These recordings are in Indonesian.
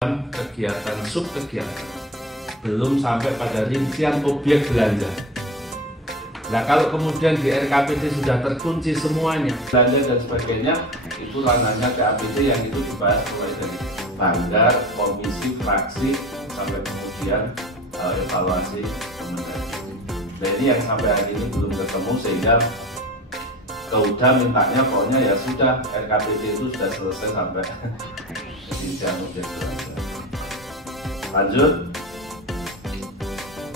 kegiatan subkegiatan, belum sampai pada rincian objek belanja. Nah, kalau kemudian di RKPD sudah terkunci semuanya, belanja dan sebagainya, itu ranahnya ke APD yang itu dibahas mulai dari banggar, komisi, fraksi, sampai kemudian evaluasi Kemendagri. Nah, ini yang sampai hari ini belum ketemu, sehingga Keuda mintanya pokoknya ya sudah, RKPD itu sudah selesai sampai rincian objek belanja. Lanjut,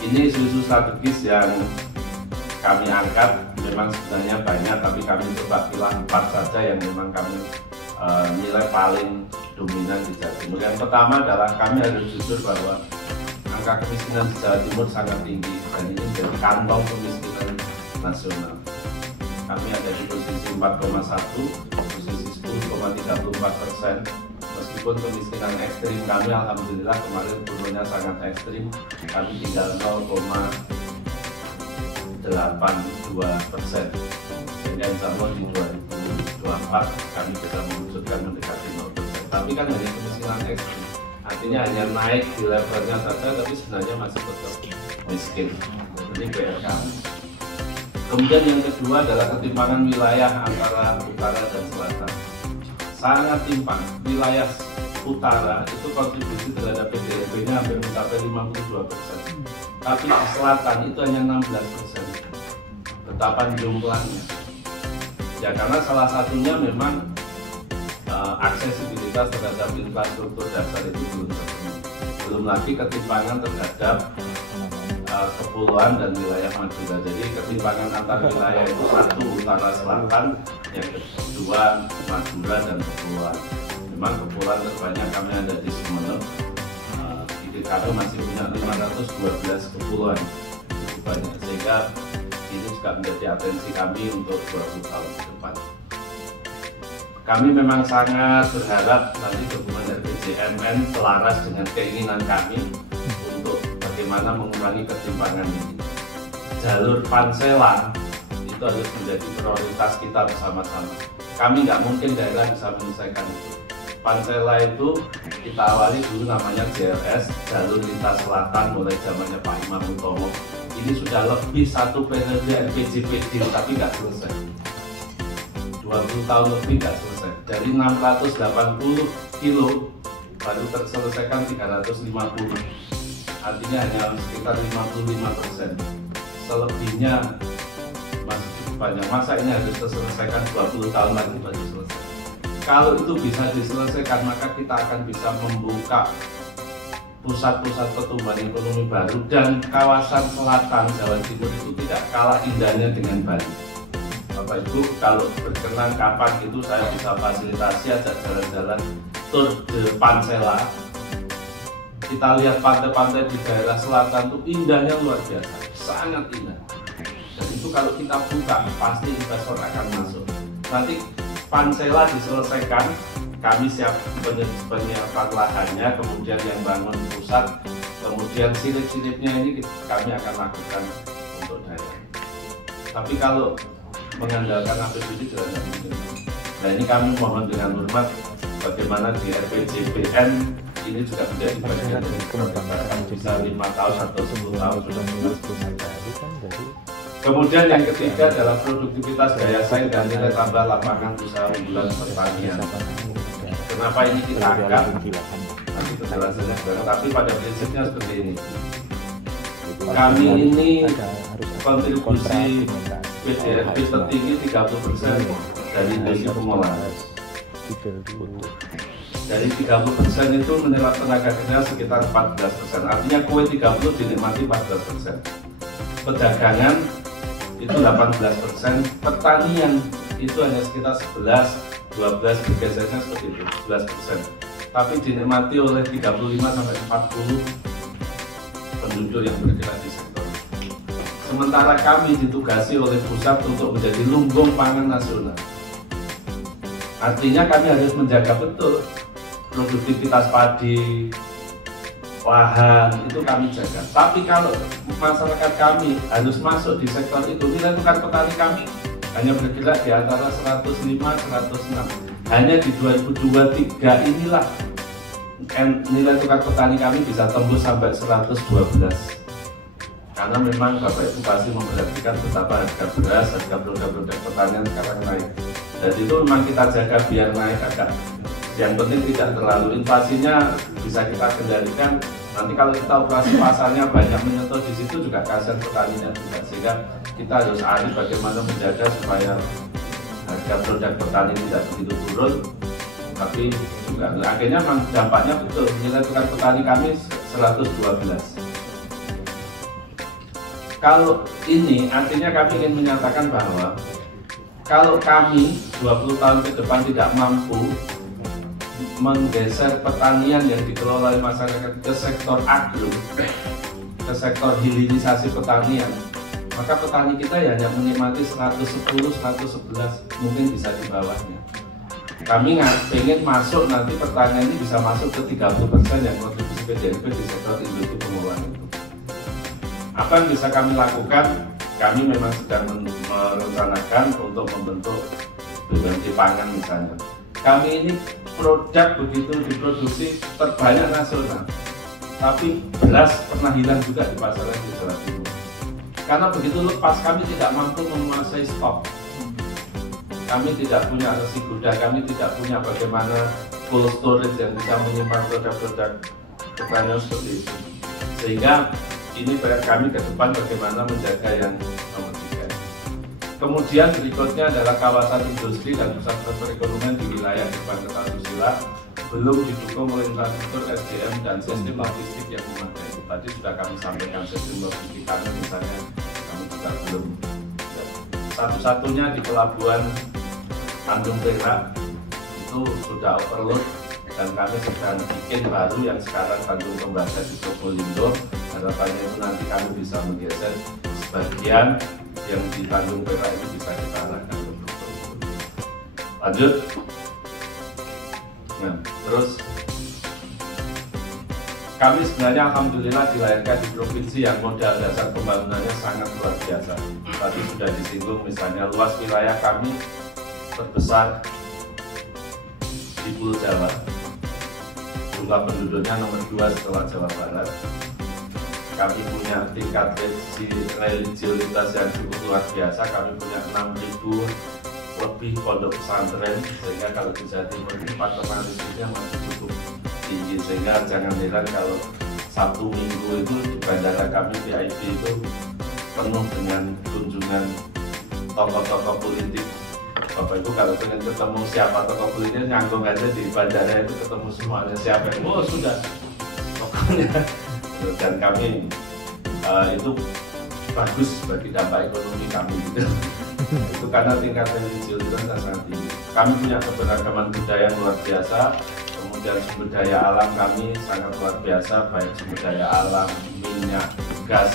ini isu-isu strategis yang kami angkat, memang sebenarnya banyak, tapi kami coba pilih 4 saja yang memang kami nilai paling dominan di Jawa Timur. Yang pertama adalah kami harus jujur bahwa angka kemiskinan di Jawa Timur sangat tinggi, dan ini menjadi kantong kemiskinan nasional. Kami ada di posisi 4,1, posisi 10,34%. Meskipun kemiskinan ekstrim kami alhamdulillah kemarin turunnya sangat ekstrim, kami tinggal 0,82%. Sehingga insya Allah di 2024 kami bisa mewujudkan mendekati 0%. Tapi kan hanya kemiskinan ekstrim, artinya hanya naik di levelnya saja, tapi sebenarnya masih tetap miskin. Ini PR kami. Kemudian yang kedua adalah ketimpangan wilayah antara utara dan selatan. Sangat timpang. Wilayah utara itu kontribusi terhadap PDRB-nya hampir mencapai 52%. Tapi di selatan itu hanya 16%. Betapa jumlahnya. Ya karena salah satunya memang aksesibilitas terhadap infrastruktur dasar itu belum terpenuhi. Belum lagi ketimpangan terhadap kepulauan dan wilayah Madura. Jadi ketimpangan antar wilayah itu satu utara selatan, yang kedua Madura dan kepulauan. Memang kepulauan terbanyak kami ada di Sumeneb. Kami masih punya 512 kepulauan, cukup banyak, sehingga ini juga menjadi atensi kami untuk 20 tahun ke depan. Kami memang sangat berharap nanti dokumen RPJMN selaras dengan keinginan kami untuk bagaimana mengurangi ketimpangan ini. Jalur Pansela itu harus menjadi prioritas kita bersama-sama. Kami nggak mungkin daerah bisa menyelesaikan itu. Pansela itu kita awali dulu namanya JLS, Jalur Lintas Selatan, mulai zamannya Pak Imam Utomo. Ini sudah lebih 1 periode RPJPD tapi nggak selesai. 20 tahun lebih nggak selesai. Dari 680 kilo baru terselesaikan 350. Artinya hanya sekitar 55%. Selebihnya masih cukup banyak. Masa ini harus terselesaikan 20 tahun lagi baru selesai. Kalau itu bisa diselesaikan, maka kita akan bisa membuka pusat-pusat pertumbuhan ekonomi baru, dan kawasan selatan Jawa Timur itu tidak kalah indahnya dengan Bali. Bapak Ibu, kalau berkenan kapan itu saya bisa fasilitasi, ajak jalan-jalan tour de Pansela. Kita lihat pantai-pantai di daerah selatan itu indahnya luar biasa, sangat indah. Dan itu kalau kita buka, pasti investor akan masuk. Nanti Pansela diselesaikan, kami siap penyiapan lahannya, kemudian yang bangun pusat, kemudian silip-silipnya ini kami akan lakukan untuk daerah. Tapi kalau mengandalkan APBD tidak mungkin. Nah, ini kami mohon dengan hormat bagaimana di RPJPN ini juga menjadi bagian dari kemungkinan bisa 5 tahun atau 10 tahun sudah mulai. Kemudian yang ketiga adalah produktivitas daya saing dan nilai tambah lapangan usaha unggulan pertanian. Kenapa ini kita angkat? Nanti penjelasannya sebenarnya, tapi pada prinsipnya seperti ini. Kami ini kontribusi PDRB tertinggi 30% dari industri pengolahan. Dari 30% itu menyerap tenaga kerja sekitar 14%. Artinya kue 30 dinikmati 14%. Perdagangan itu 18%, pertanian itu hanya sekitar 11-12, bergesernya seperti itu, 11%. Tapi dinikmati oleh 35-40 penduduk yang bergerak di sektor. Sementara kami ditugasi oleh pusat untuk menjadi lumbung pangan nasional. Artinya kami harus menjaga betul produktivitas padi, lahan, itu kami jaga. Tapi kalau masyarakat kami harus masuk di sektor itu, nilai tukar petani kami hanya bergerak di antara 105-106. Hanya di 2023 inilah nilai tukar petani kami bisa tembus sampai 112, karena memang Bapak Ibu pasti memperhatikan betapa harga beras, harga produk-produk pertanian sekarang naik. Jadi itu memang kita jaga biar naik agak, yang penting tidak terlalu, inflasinya bisa kita kendalikan. Nanti kalau kita operasi pasarnya banyak menyentuh di situ juga kasihan petaninya juga, sehingga kita harus ahli bagaimana menjaga supaya harga produk petani tidak begitu turun, tapi juga akhirnya memang dampaknya betul, nilai tukar petani kami 112. Kalau ini artinya kami ingin menyatakan bahwa kalau kami 20 tahun ke depan tidak mampu menggeser pertanian yang dikelola oleh masyarakat ke sektor agro, ke sektor hilirisasi pertanian, maka petani kita ya hanya menikmati 110, 111, mungkin bisa di bawahnya. Kami pengen masuk nanti pertanian ini bisa masuk ke 30% yang kontribusi PDRB di sektor industri pengolahan itu. Apa yang bisa kami lakukan? Kami memang sedang merencanakan untuk membentuk BUMD pangan misalnya. Kami ini produk begitu diproduksi terbanyak nasional, tapi beras pernah hilang juga di pasaran di Jawa Timur. Karena begitu lepas kami tidak mampu menguasai stok. Kami tidak punya resi gudang, kami tidak punya bagaimana cold storage yang bisa menyimpan produk-produk pertanian seperti itu. Sehingga ini PR kami ke depan bagaimana menjaga yang nomor 3. Kemudian berikutnya adalah kawasan industri dan pusat perekonomian di wilayah depan Kertasusila belum didukung oleh infrastruktur SDM dan sistem logistik yang memadai. Tadi sudah kami sampaikan sistem logistik kami misalnya kami juga belum. Satu-satunya di pelabuhan Tanjung Perak itu sudah overload dan kami sedang bikin baru yang sekarang Tanjung Tembaga di Probolinggo. Harapannya itu nanti kami bisa menggeser sebagian yang di Tanjung Perak ini bisa kita arahkan ke Probolinggo. Lanjut. Nah, terus kami sebenarnya alhamdulillah dilahirkan di provinsi yang modal dasar pembangunannya sangat luar biasa. Tadi sudah disinggung misalnya luas wilayah kami terbesar di Pulau Jawa. Jumlah penduduknya nomor 2 setelah Jawa Barat. Kami punya tingkat religiositas yang cukup luar biasa. Kami punya 6.000 lebih pondok pesantren, sehingga kalau di Jawa Timur ini patronalisnya masih cukup tinggi, sehingga jangan heran kalau Sabtu Minggu itu di bandara kami VIP itu penuh dengan kunjungan tokoh-tokoh politik. Bapak Ibu kalau ingin ketemu siapa tokoh politik, nyanggung aja di bandara itu ketemu semuanya siapa yang sudah pokoknya. Dan kami itu bagus bagi dampak ekonomi kami gitu. Itu karena tingkat religiositas sangat tinggi. Kami punya keberagaman budaya yang luar biasa, kemudian sumber daya alam kami sangat luar biasa, baik sumber daya alam, minyak, gas.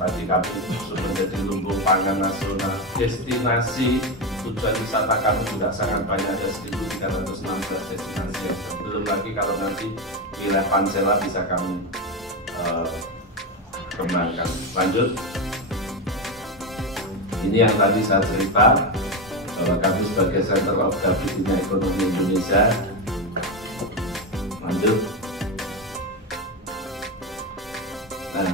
Tadi kami sudah menjadi lumbung pangan nasional. Destinasi tujuan wisata kami juga sangat banyak, ada 1.316 destinasi. Belum lagi kalau nanti wilayah Pansela bisa kami kembangkan. Lanjut. Ini yang tadi saya cerita bahwa kami sebagai Center of Gravity-nya ekonomi Indonesia. Lanjut. Nah,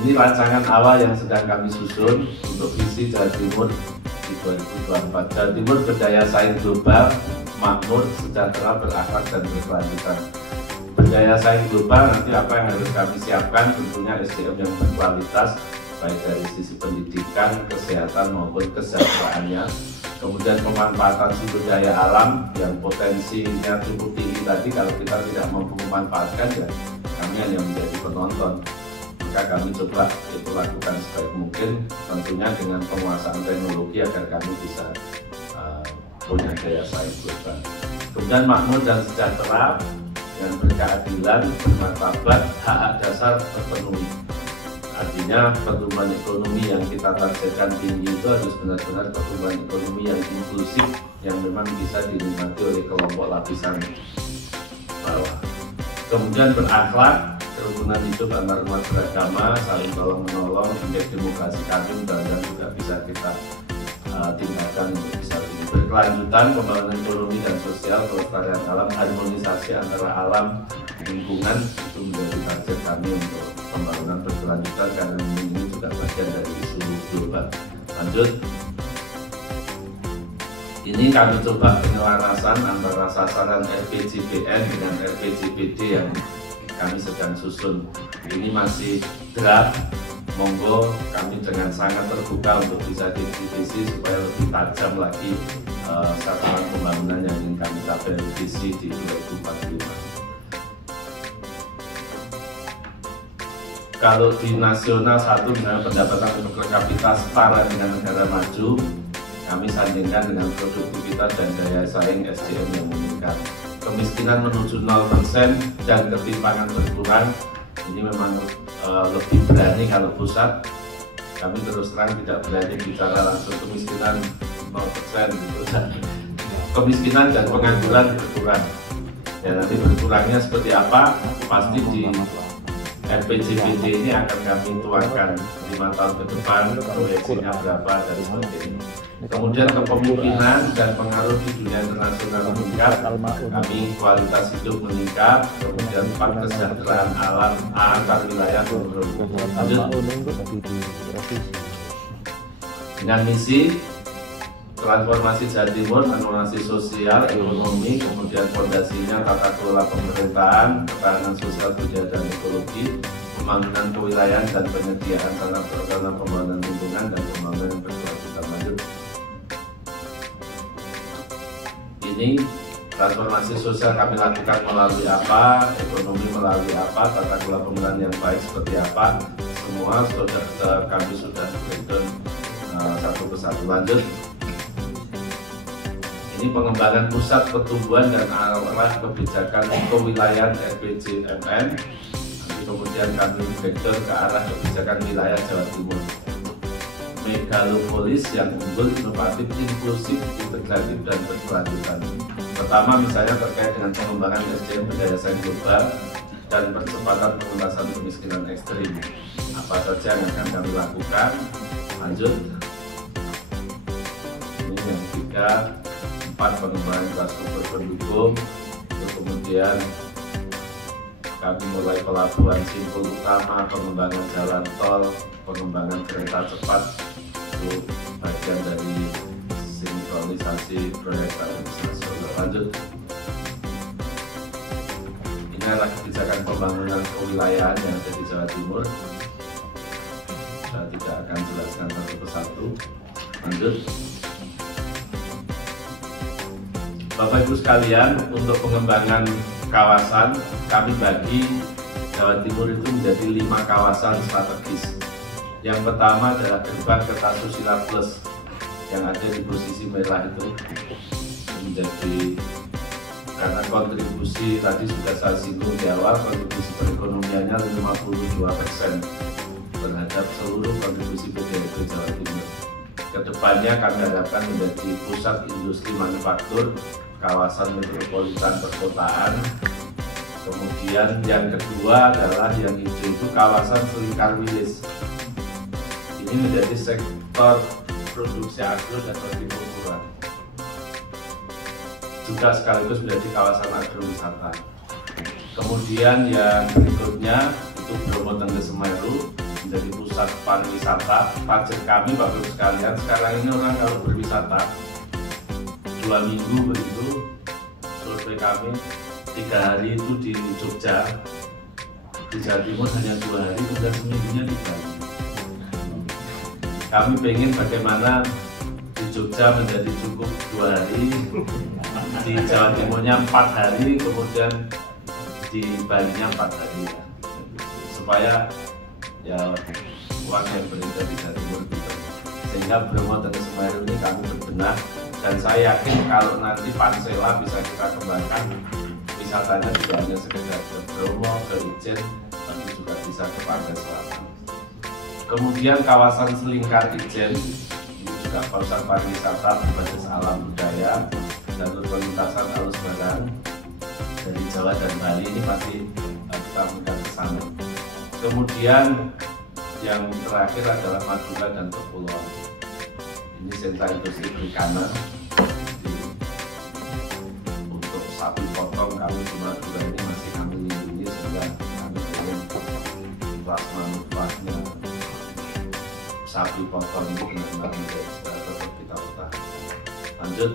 ini rancangan awal yang sedang kami susun untuk visi Jawa Timur di 2024. Jawa Timur berdaya saing global, makmur, sejahtera, berakhlak, dan berkelanjutan. Berdaya saing global nanti apa yang harus kami siapkan? Tentunya SDM yang berkualitas, baik dari sisi pendidikan, kesehatan maupun kesejahteraannya. Kemudian pemanfaatan sumber daya alam yang potensinya cukup tinggi tadi, kalau kita tidak mampu memanfaatkan ya kami hanya menjadi penonton. Maka kami coba itu lakukan sebaik mungkin, tentunya dengan penguasaan teknologi agar kami bisa punya daya saing global. Kemudian makmur dan sejahtera, yang berkeadilan, bermartabat, hak dasar terpenuhi. Artinya pertumbuhan ekonomi yang kita targetkan tinggi itu harus benar-benar pertumbuhan ekonomi yang inklusif, yang memang bisa dinikmati oleh kelompok lapisan bawah. Kemudian berakhlak, kerukunan hidup antarumat beragama, saling tolong menolong, indeks demokrasi kami dan juga bisa kita tingkatkan untuk bisa Berkelanjutan, pembangunan ekonomi dan sosial, kelestarian alam, harmonisasi antara alam lingkungan itu menjadi target kami untuk pembangunan berkelanjutan, karena ini juga bagian dari isu global. Lanjut, ini kami coba penyelarasan antara sasaran RPJPN dengan RPJPD yang kami sedang susun. Ini masih draft, monggo kami dengan sangat terbuka untuk bisa dikritisi supaya lebih tajam lagi sasaran pembangunan yang ingin kami capai visi di 2045. Kalau di nasional satu, misalnya pendapatan per kapita setara dengan negara maju, kami sandingkan dengan produktivitas dan daya saing SDM yang meningkat. Kemiskinan menuju 0% dan ketimpangan berkurang. Ini memang lebih berani kalau pusat. Kami terus terang tidak berani bicara langsung kemiskinan 0% gitu. Kemiskinan dan pengangguran berkurang. Ya, nanti berkurangnya seperti apa? Pasti di RPJPD ini akan kami tuangkan 5 tahun ke depan, proyeksinya berapa dan sebagainya. Kemudian kepemimpinan dan pengaruh di dunia internasional meningkat, kami kualitas hidup meningkat, kemudian kesejahteraan alam antar wilayah menurun. Lanjut, dengan misi transformasi Jawa Timur, transformasi sosial, ekonomi, kemudian fondasinya tata kelola pemerintahan, ketahanan sosial, budaya dan ekologi, pembangunan kewilayahan dan penyediaan sarana pembangunan lingkungan dan pembangunan berkelanjutan. Lanjut. Ini transformasi sosial kami lakukan melalui apa, ekonomi melalui apa, tata kelola pemerintahan yang baik seperti apa, semua kami sudah breakdown satu persatu. Lanjut. Ini pengembangan pusat pertumbuhan dan arah kebijakan kewilayahan RPJMN. Nanti kemudian kami breakdown ke arah kebijakan wilayah Jawa Timur. Megalopolis yang unggul, inovatif, inklusif, integratif dan berkelanjutan. Pertama misalnya terkait dengan pengembangan SDM berdaya saing global dan percepatan penuntasan kemiskinan ekstrim. Apa saja yang akan kami lakukan? Lanjut. Ini yang ketiga. 4, pengembangan infrastruktur pendukung. Kemudian kami mulai pelabuhan simpul utama, pengembangan jalan tol, pengembangan kereta cepat, itu bagian dari sinkronisasi proyek strategis nasional. Lanjut, ini adalah kebijakan pembangunan kewilayahan yang ada di Jawa Timur. Saya tidak akan jelaskan satu persatu. Lanjut. Bapak Ibu sekalian, untuk pengembangan kawasan kami bagi Jawa Timur itu menjadi 5 kawasan strategis. Yang pertama adalah gerbang Kertasusila Plus yang ada di posisi merah itu menjadi, karena kontribusi tadi sudah saya singgung di awal, kontribusi perekonomiannya 52% terhadap seluruh kontribusi PDRB Jawa Timur. Kedepannya kami harapkan menjadi pusat industri manufaktur, kawasan metropolitan perkotaan. Kemudian yang kedua adalah yang hijau itu kawasan Selingkar Wilis. Ini menjadi sektor produksi agro dan hortikultura, juga sekaligus menjadi kawasan agrowisata. Kemudian yang berikutnya itu Bromo Tengger Semeru, menjadi pusat pariwisata. Target kami Bapak Ibu sekalian, sekarang ini orang kalau berwisata 2 minggu begitu, survei kami 3 hari itu di Jogja, di Jawa Timur hanya 2 hari, kemudian seminggunya di Bali. Kami pengen bagaimana di Jogja menjadi cukup 2 hari, di Jawa Timurnya 4 hari, kemudian di Balinya 4 hari, supaya ya uang yang beredar di Jawa Timur gitu. Sehingga Bromo Tengger Semeru ini kami berbenah, dan saya yakin kalau nanti Pansela bisa kita kembangkan, wisatanya juga hanya sekedar ke Bromo, ke Ijen, tapi juga bisa ke Pantai Selatan. Kemudian kawasan Selingkar Ijen ini juga kawasan pariwisata berbasis alam budaya, jalur perlintasan arus barang dari Jawa dan Bali ini masih kita mudah ke sana. Kemudian yang terakhir adalah Madura dan Kepulauan. Ini sentra industri perikanan. sapi potong itu benar-benar tetap kita utamakan. Lanjut.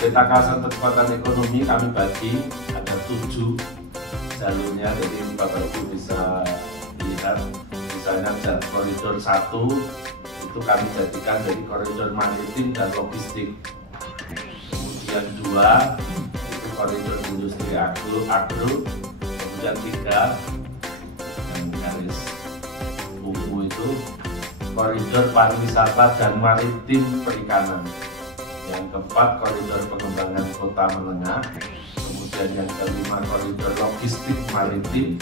Peta kawasan percepatan ekonomi kami bagi ada 7 jalurnya, jadi Bapak Ibu bisa lihat. Misalnya koridor 1 itu kami jadikan dari koridor maritim dan logistik. Kemudian 2 itu koridor industri agro. Kemudian 3 yang garis ungu itu koridor pariwisata dan maritim perikanan. Yang keempat koridor pengembangan kota menengah. Kemudian yang kelima koridor logistik maritim.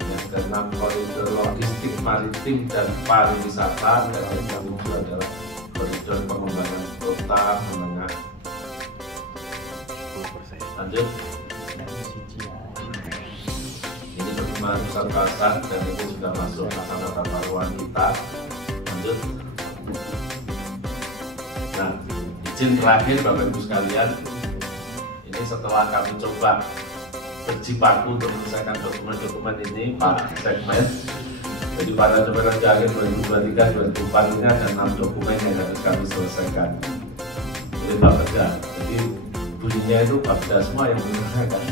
Yang keenam koridor logistik maritim dan pariwisata. Dan yang ketujuh adalah koridor pengembangan kota menengah. Lanjut. Ini perkembangan pusat kawasan dan ini sudah masuk laksana tata ruang kita. Lanjut. Nah, izin terakhir Bapak Ibu sekalian, ini setelah kami coba berjibaku untuk menyelesaikan dokumen-dokumen ini Pak Segmen. Jadi pada Jabatan akhir 2023-2024 ini ada 6 dokumen yang harus kami selesaikan oleh Bapeda. Jadi bunyinya itu Bapeda semua yang menyelesaikan.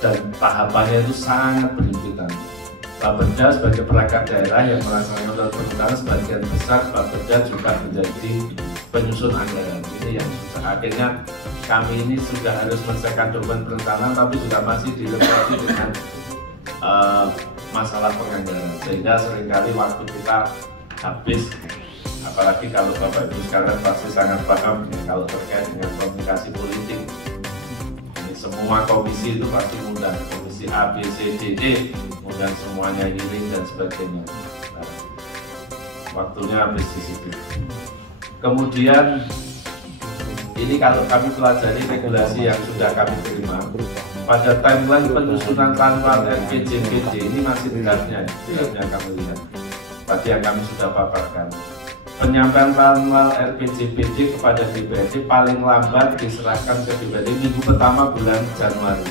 Dan tahapannya itu sangat berhimpitan. Bapeda sebagai perangkat daerah yang melaksanakan undang perundangan sebagian besar Bapeda juga menjadi penyusun anggaran. Ini yang susah. Akhirnya kami ini sudah harus menyelesaikan dokumen perencanaan tapi juga masih dilewati dengan masalah penganggaran, sehingga seringkali waktu kita habis. Apalagi kalau Bapak Ibu sekalian pasti sangat paham ya, kalau terkait dengan komunikasi politik. Ini semua komisi itu pasti mudah, komisi A, B, C, D, E dan semuanya hearing dan sebagainya. Nah, waktunya habis di situ. Kemudian ini kalau kami pelajari regulasi yang sudah kami terima pada timeline penyusunan tanpa RPJPD ini masih draftnya kami lihat. Tadi yang kami sudah paparkan. Penyampaian manual RPJPD kepada DPRD paling lambat diserahkan ke DPRD minggu pertama bulan Januari.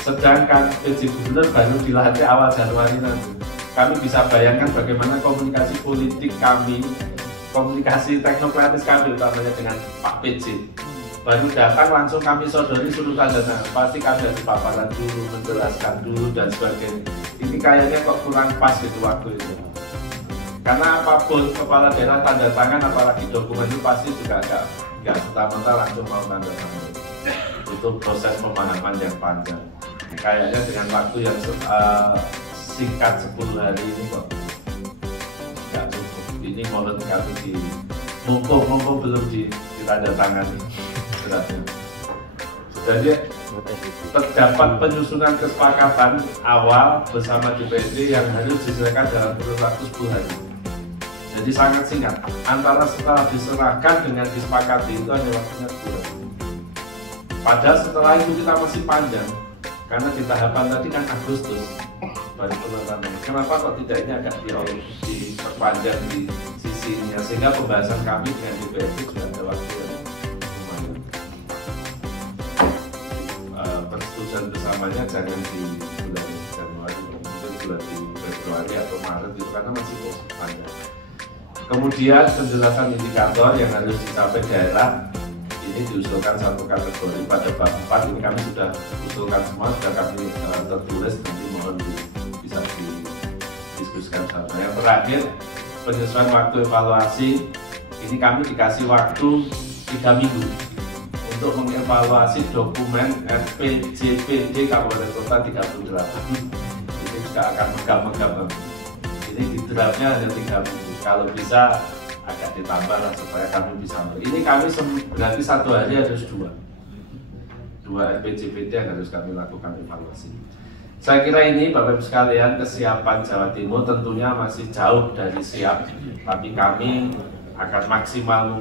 Sedangkan PJ Gubernur baru dilatih awal Januari nanti. Kami bisa bayangkan bagaimana komunikasi politik kami, komunikasi teknokratis kami utamanya dengan Pak PJ. Baru datang langsung kami sodori suruh tanda tangan. Pasti kami harus paparan dulu, menjelaskan dulu dan sebagainya. Ini kayaknya kok kurang pas gitu waktu itu. Karena apapun kepala daerah tanda tangan, apalagi dokumen itu pasti juga nggak serta-merta langsung mau tanda tangan. Itu proses pemahaman yang panjang. Kayaknya dengan waktu yang singkat 10 hari ini kok nggak cukup. Ini mohon kami di mumpung belum ditanda tangani beratnya. Jadi terdapat penyusunan kesepakatan awal bersama DPRD yang harus diselesaikan dalam kurun waktu 10 hari. Jadi sangat singkat. Antara setelah diserahkan dengan disepakati itu hanya waktunya 10 hari. Padahal setelah itu kita masih panjang. Karena di tahapan tadi kan Agustus baru penandatanganan. Kenapa kok tidak ini agak diperpanjang di sisinya, sehingga pembahasan kami dengan DPRD juga ada waktu yang lumayan. Persetujuan bersamanya jangan di bulan Januari, mungkin bulan di Februari atau Maret itu karena masih panjang. Kemudian penjelasan indikator yang harus dicapai daerah. Ini diusulkan satu kategori pada bab 4. Ini kami sudah usulkan semua, sudah kami tertulis, nanti mohon bisa didiskusikan sama. Yang terakhir, penyesuaian waktu evaluasi. Ini kami dikasih waktu 3 minggu untuk mengevaluasi dokumen RPJPD Kabupaten Kota 38. Ini juga akan megap-megap. Ini di draftnya hanya 3 minggu. Kalau bisa agak ditambah lah supaya kami bisa. Ini kami berarti 1 hari harus 2 RPJPD yang harus kami lakukan evaluasi. Saya kira ini Bapak Ibu sekalian, kesiapan Jawa Timur tentunya masih jauh dari siap, tapi kami akan maksimal